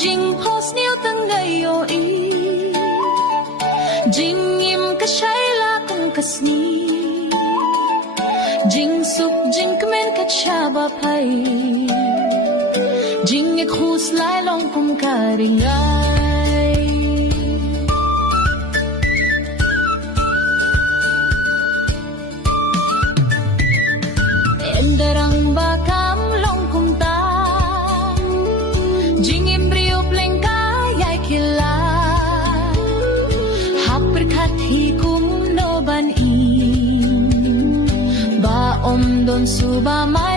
jing hos niu tangayo i jing im kashaila kung kasni jing sup jing kmen kachaba pai jing ek hus lai long kum karingai endarang bakam long kum ta jing imbrio plengka yai kila happer khat hi kum no ban i ba om don suba mai